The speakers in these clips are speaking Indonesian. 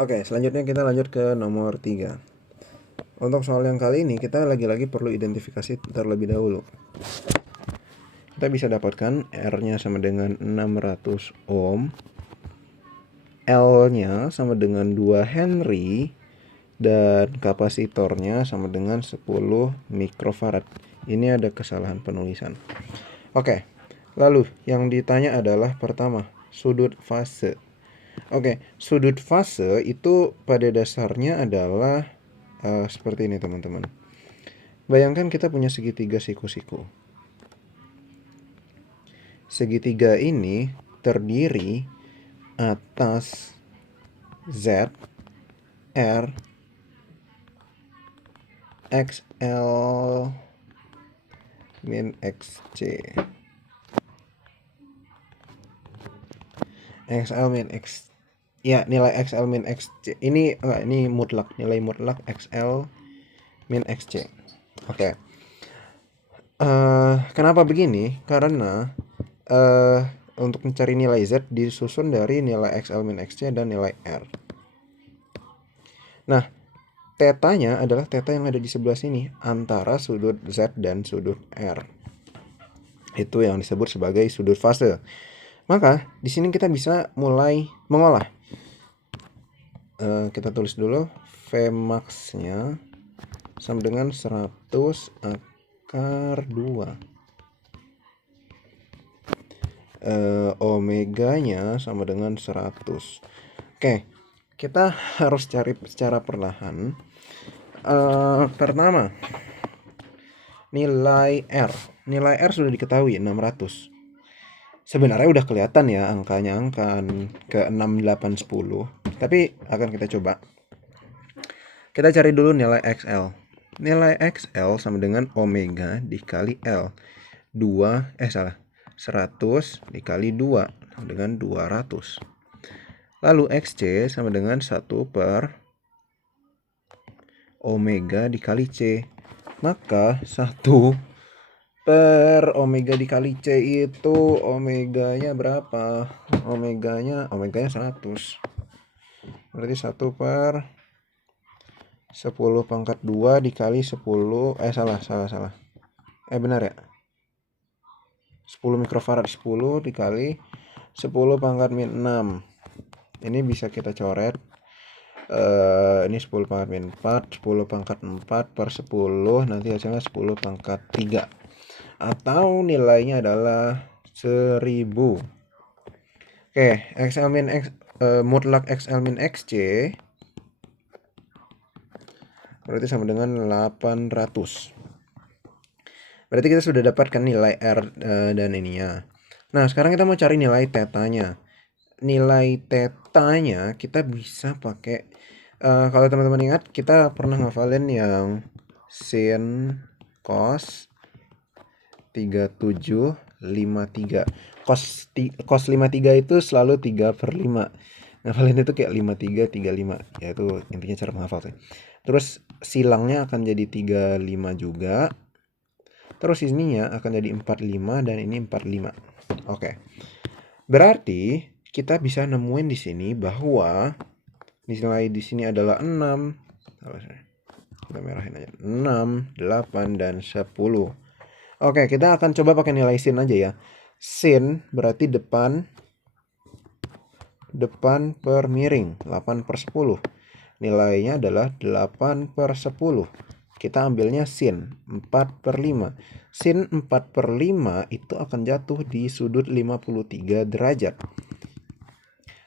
Oke, selanjutnya kita lanjut ke nomor 3. Untuk soal yang kali ini kita lagi-lagi perlu identifikasi terlebih dahulu. Kita bisa dapatkan R-nya sama dengan 600 ohm, L-nya sama dengan 2 Henry, dan kapasitornya sama dengan 10 mikrofarad. Ini ada kesalahan penulisan. Oke, lalu yang ditanya adalah pertama, sudut fase. Oke, sudut fase itu pada dasarnya adalah seperti ini teman-teman. Bayangkan kita punya segitiga siku-siku. Segitiga ini terdiri atas Z, R, XL, min XC. XL min X. Ya, nilai XL min XC. Ini mutlak, nilai mutlak XL min XC. Oke. Kenapa begini? Karena untuk mencari nilai Z disusun dari nilai XL min XC dan nilai R. Nah, tetanya adalah teta yang ada di sebelah sini antara sudut Z dan sudut R. Itu yang disebut sebagai sudut fase. Maka di sini kita bisa mulai mengolah. Kita tulis dulu Vmax-nya sama dengan 100 akar 2. Omeganya sama dengan 100. Oke, kita harus cari secara perlahan. Pertama, nilai R. Nilai R sudah diketahui 600. Sebenarnya udah kelihatan ya angkanya, angka ke 6, 8, 10. Tapi akan kita coba. Kita cari dulu nilai XL. Nilai XL sama dengan omega dikali L. 100 dikali 2 dengan 200. Lalu XC sama dengan 1 per omega dikali C. Maka 1 per omega dikali C itu omeganya berapa? Omeganya 100. Berarti 1 per 10 pangkat 2 dikali 10. Salah. Benar ya? 10 mikrofarad. 10 dikali 10 pangkat min 6. Ini bisa kita coret. Ini 10 pangkat min 4, 10 pangkat 4 per 10, nanti hasilnya 10 pangkat 3. Atau nilainya adalah 1000. Oke, XL min X, mutlak XL min XC berarti sama dengan 800. Berarti kita sudah dapatkan nilai R dan ininya. Nah, sekarang kita mau cari nilai tetanya. Nilai tetanya kita bisa pakai, kalau teman-teman ingat, kita pernah ngafalin yang sin cos 3753. Cos 53 itu selalu 3/5. Ngafalin itu kayak 5335. Ya itu intinya cara menghafal sih. Terus silangnya akan jadi 35 juga. Terus ininya akan jadi 45 dan ini 45. Oke. Berarti kita bisa nemuin di sini bahwa nilai di sini adalah 6. Kita merahin aja. 6, 8 dan 10. Oke, kita akan coba pakai nilai sin aja ya. Sin berarti depan per miring, 8 per 10. Nilainya adalah 8 per 10. Kita ambilnya sin 4 per 5. Sin 4 per 5 itu akan jatuh di sudut 53 derajat.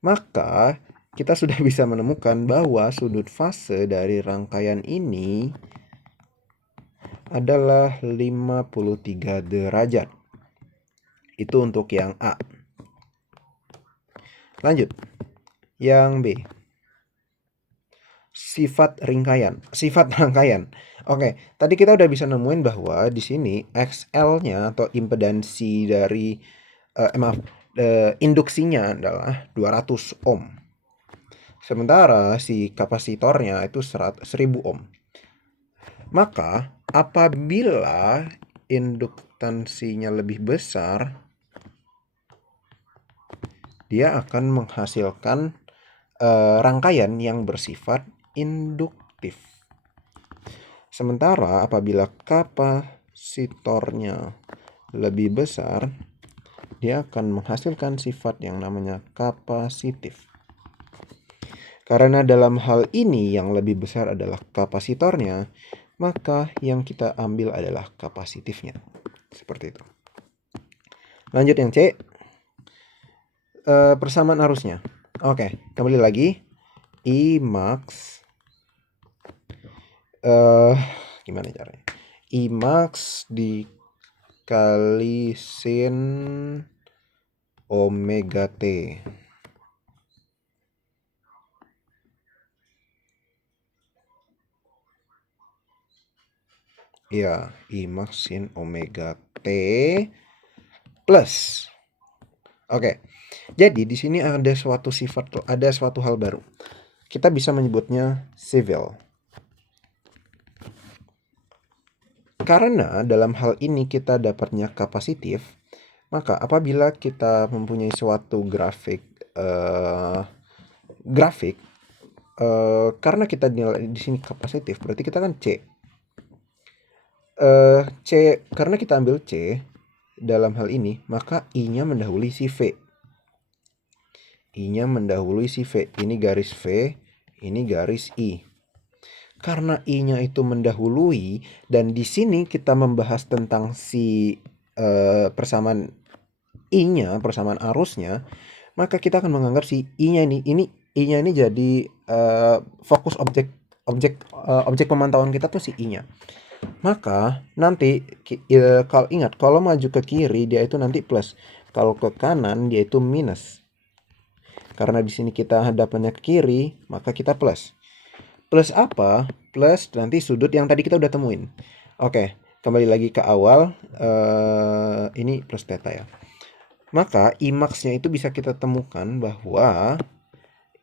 Maka kita sudah bisa menemukan bahwa sudut fase dari rangkaian ini adalah 53 derajat. Itu untuk yang A. Lanjut. Yang B. Sifat rangkaian. Oke, tadi kita udah bisa nemuin bahwa di sini XL-nya atau impedansi dari induksinya adalah 200 ohm. Sementara si kapasitornya itu 1000 ohm. Maka apabila induktansinya lebih besar, dia akan menghasilkan rangkaian yang bersifat induktif. Sementara apabila kapasitornya lebih besar, dia akan menghasilkan sifat yang namanya kapasitif. Karena dalam hal ini yang lebih besar adalah kapasitornya, maka yang kita ambil adalah kapasitifnya. Seperti itu. Lanjut yang C. Persamaan arusnya. Oke, kembali lagi. I max gimana caranya? I max dikali sin omega T. Ya, I max sin omega T plus. Oke. Jadi di sini ada suatu sifat, ada suatu hal baru. Kita bisa menyebutnya civil. Karena dalam hal ini kita dapatnya kapasitif, maka apabila kita mempunyai suatu grafik, karena kita nilai di sini kapasitif, berarti kita kan C. C, karena kita ambil C dalam hal ini, maka I-nya mendahului si V. I-nya mendahului si V. Ini garis V, ini garis I. Karena I-nya itu mendahului, dan di sini kita membahas tentang si persamaan I-nya, persamaan arusnya, maka kita akan menganggap si I-nya ini I-nya ini jadi fokus objek pemantauan kita tuh si I-nya. Maka nanti kalau ingat, kalau maju ke kiri dia itu nanti plus, kalau ke kanan dia itu minus. Karena di sini kita hadapannya ke kiri, maka kita plus. Plus apa? Plus nanti sudut yang tadi kita udah temuin. Oke, kembali lagi ke awal. Ini plus theta ya. Maka Imax-nya itu bisa kita temukan bahwa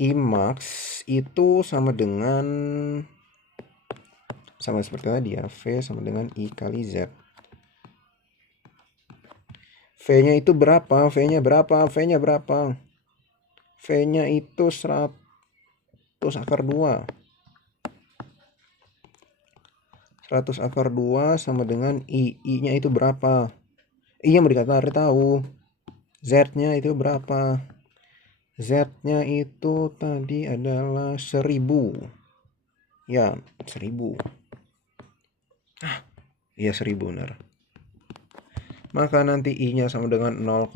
Imax itu sama dengan, sama seperti tadi ya, V sama dengan I kali Z. V-nya itu berapa? V-nya berapa? V-nya berapa? V-nya itu 100 akar 2. 100 akar 2 sama dengan I. I-nya itu berapa? I yang berdikata tahu. Z-nya itu berapa? Z-nya itu tadi adalah 1000. Ya, 1000. Iya 1000 benar. Maka nanti I-nya sama dengan 0,1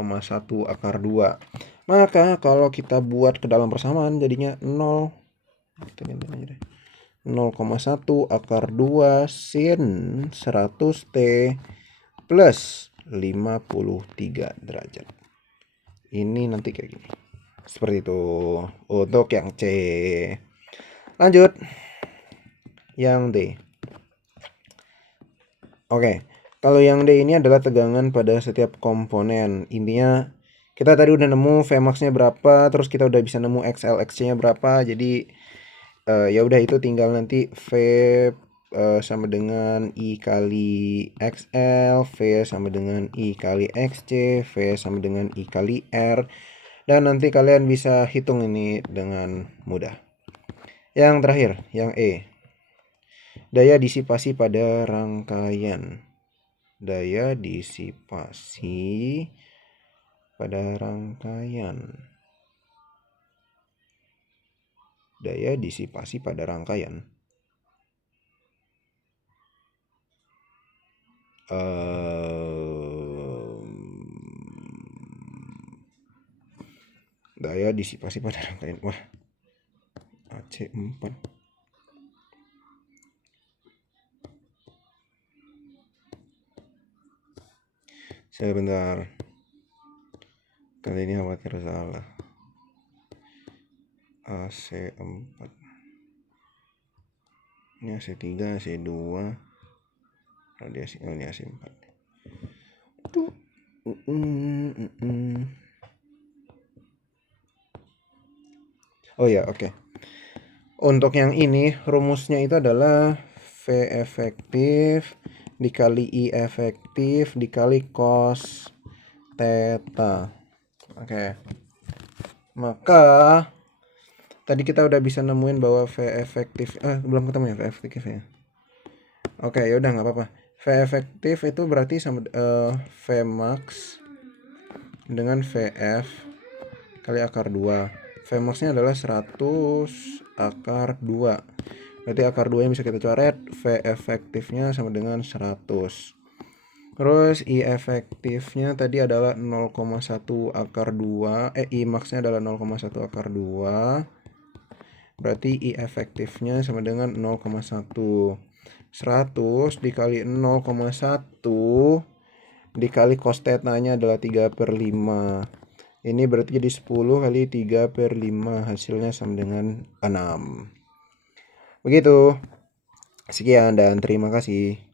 akar 2. Maka kalau kita buat ke dalam persamaan jadinya 0. Kita ganti aja deh. 0,1 akar 2 sin 100T plus 53 derajat. Ini nanti kayak gini. Seperti itu untuk yang C. Lanjut. Yang D. Oke. Kalau yang D ini adalah tegangan pada setiap komponen. Intinya kita tadi udah nemu Vmax-nya berapa, terus kita udah bisa nemu XL, XC-nya berapa. Jadi ya udah itu tinggal nanti V sama dengan I kali XL, V sama dengan I kali XC, V sama dengan I kali R. Dan nanti kalian bisa hitung ini dengan mudah. Yang terakhir, yang E. Daya disipasi pada rangkaian. Daya disipasi pada rangkaian. Daya disipasi pada rangkaian. Daya disipasi pada rangkaian. Wah, AC4. Sebentar. Kali ini khawatir salah. AC4. Ini AC3, AC2. Radiasi, oh ini AC4. Oh ya, oke. Untuk yang ini rumusnya itu adalah V efektif dikali I efektif dikali cos theta. Oke. Maka tadi kita udah bisa nemuin bahwa V efektif belum ketemu ya V efektif ya. Oke, ya udah nggak apa-apa. V efektif itu berarti sama V max dengan VF kali akar 2. V max-nya adalah 100 akar 2. Berarti akar 2 yang bisa kita coret, V efektifnya sama dengan 100. Terus I efektifnya tadi adalah 0,1 akar 2. I max-nya adalah 0,1 akar 2. Berarti I efektifnya sama dengan 0,1. 100 dikali 0,1 dikali cos theta-nya adalah 3/5. Ini berarti jadi 10 kali 3/5. Hasilnya sama dengan 6. Begitu. Sekian dan terima kasih.